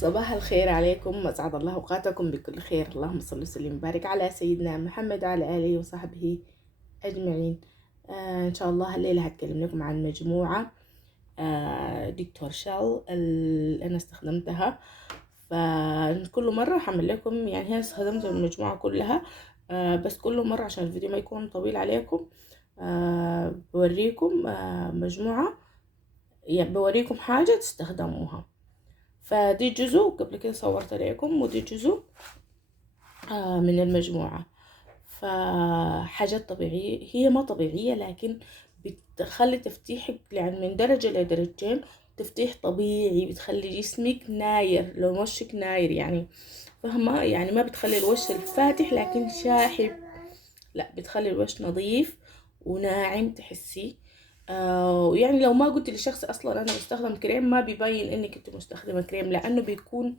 صباح الخير عليكم، أسعد الله أوقاتكم بكل خير. اللهم صل وسلم وبارك على سيدنا محمد وعلى آله وصحبه أجمعين. إن شاء الله الليلة هتكلم لكم عن مجموعة دكتور شال اللي أنا استخدمتها. فكل مرة هعمل لكم، يعني هي استخدمت المجموعة كلها، بس كل مرة عشان الفيديو ما يكون طويل عليكم بوريكم مجموعة، يعني بوريكم حاجة تستخدموها. فدي جزء قبل كده صورت عليكم، ودي جزء من المجموعة. فحاجات طبيعية، هي ما طبيعية لكن بتخلي تفتيحك يعني من درجة لدرجتين. تفتيح طبيعي، بتخلي جسمك ناير، لو وشك ناير يعني، فاهمة؟ يعني ما بتخلي الوش الفاتح لكن شاحب، لا، بتخلي الوش نظيف وناعم تحسيه. ويعني لو ما قلت لشخص اصلا انا بستخدم كريم، ما بيبين انك انت مستخدمه كريم، لانه بيكون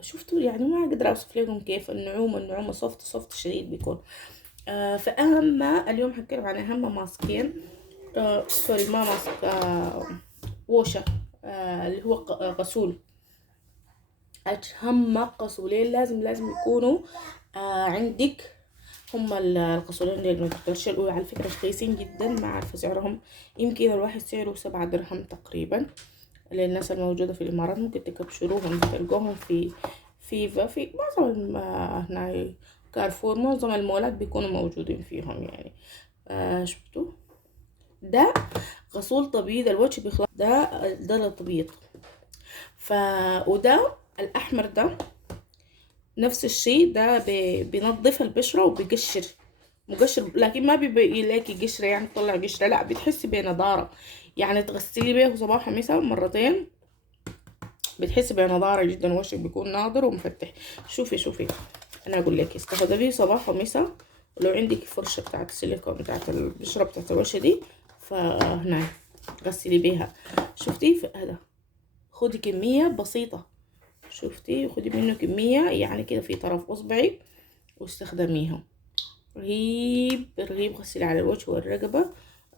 شفتوا، يعني ما اقدر اوصف لكم كيف النعومه صوفت شديد بيكون. فاهم، اليوم هتكلم عن اهم ماسكين، سوري ما ماسك، ووشة، اللي هو غسول. اهم غسولين لازم يكونوا عندك، هما الغسولين دول من دكتور شيل. وعلى فكرة رخيصين جدا، ما عارفة سعرهم، يمكن الواحد سعره 7 درهم تقريبا. للناس الموجودة في الإمارات ممكن تكبشروهم، تلقوهم في فيفا، في معظم هنا كارفور، معظم المولات بيكونوا موجودين فيهم يعني. شفتوا ده غسول تبييض الوجه بيخلص، ده للتبييض. وده الأحمر ده نفس الشيء، ده بينظف البشرة وبيقشر، مقشر، لكن ما بيلاقي قشرة يعني تطلع قشرة، لا، بتحسي بنضارة. يعني تغسلي بيه صباح ومساء مرتين بتحسي بنضارة جدا، وشك بيكون ناضر ومفتح. شوفي انا اقول لك استخدميه صباح ومساء. ولو عندك فرشة بتاعت السيليكون بتاعت البشرة بتاعت الوش دي، فهنا غسلي بيها. شفتي هذا، خدي كمية بسيطة، شفتي، خدي منه كمية يعني كده في طرف اصبعي واستخدميها. رهيب غسلي على الوجه والرقبة.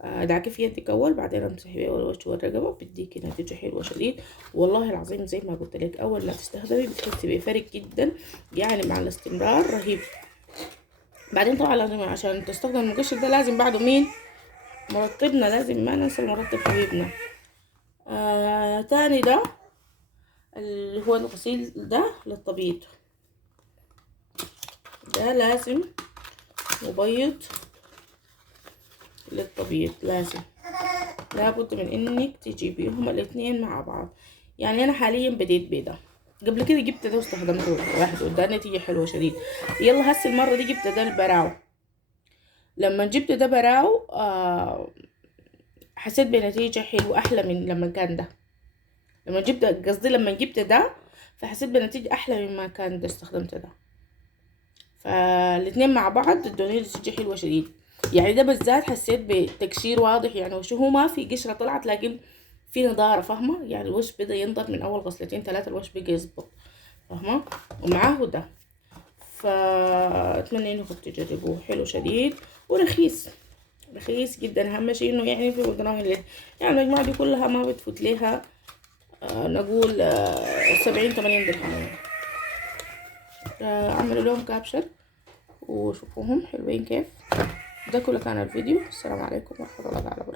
دعكي في يدك اول، بعدين امسحي بيه الوجه والرقبه، بتديكي نتيجه حلوه شديد. والله العظيم زي ما قلت لك، اول ما تستخدمي بتحسي بفرق جدا، يعني مع الاستمرار رهيب. بعدين طبعا لازم عشان تستخدم المقشر ده لازم بعده مين؟ مرطبنا، لازم ما ننسى المرطب حبيبنا. تاني ده اللي هو الغسيل ده للتبييض، ده لازم مبيض للتبييض، لابد من انك تجيبيهم الاثنين مع بعض. يعني انا حاليا بديت بده، قبل كده جبت ده واستخدمته واحد وده نتيجة حلوة شديد. يلا هسه المرة دي جبت ده البراو. لما جبت ده براو حسيت بنتيجة حلوة احلى من لما كان ده. لما جبت ده فحسيت بنتيجة احلى مما كان ده استخدمت ده. فالاتنين مع بعض ادوني نتيجة حلوة شديد. يعني ده بالذات حسيت بتكشير واضح، يعني وشو هو ما في قشرة طلعت لكن في نضارة، فاهمة؟ يعني الوش بدأ ينضر من اول غسلتين 3، الوش بقى يظبط، فاهمة؟ ومعاه ده. فاتمنى انكم تجربوه، حلو شديد ورخيص، رخيص جدا. اهم شيء انه يعني في متناول اليد، يعني المجموعة دي كلها ما بتفوت لها نقول 70-80 درهم يعني. اعملوا لهم كابشن وشوفوهم حلوين كيف. ده كله كان الفيديو. السلام عليكم ورحمة الله تعالى وبركاته.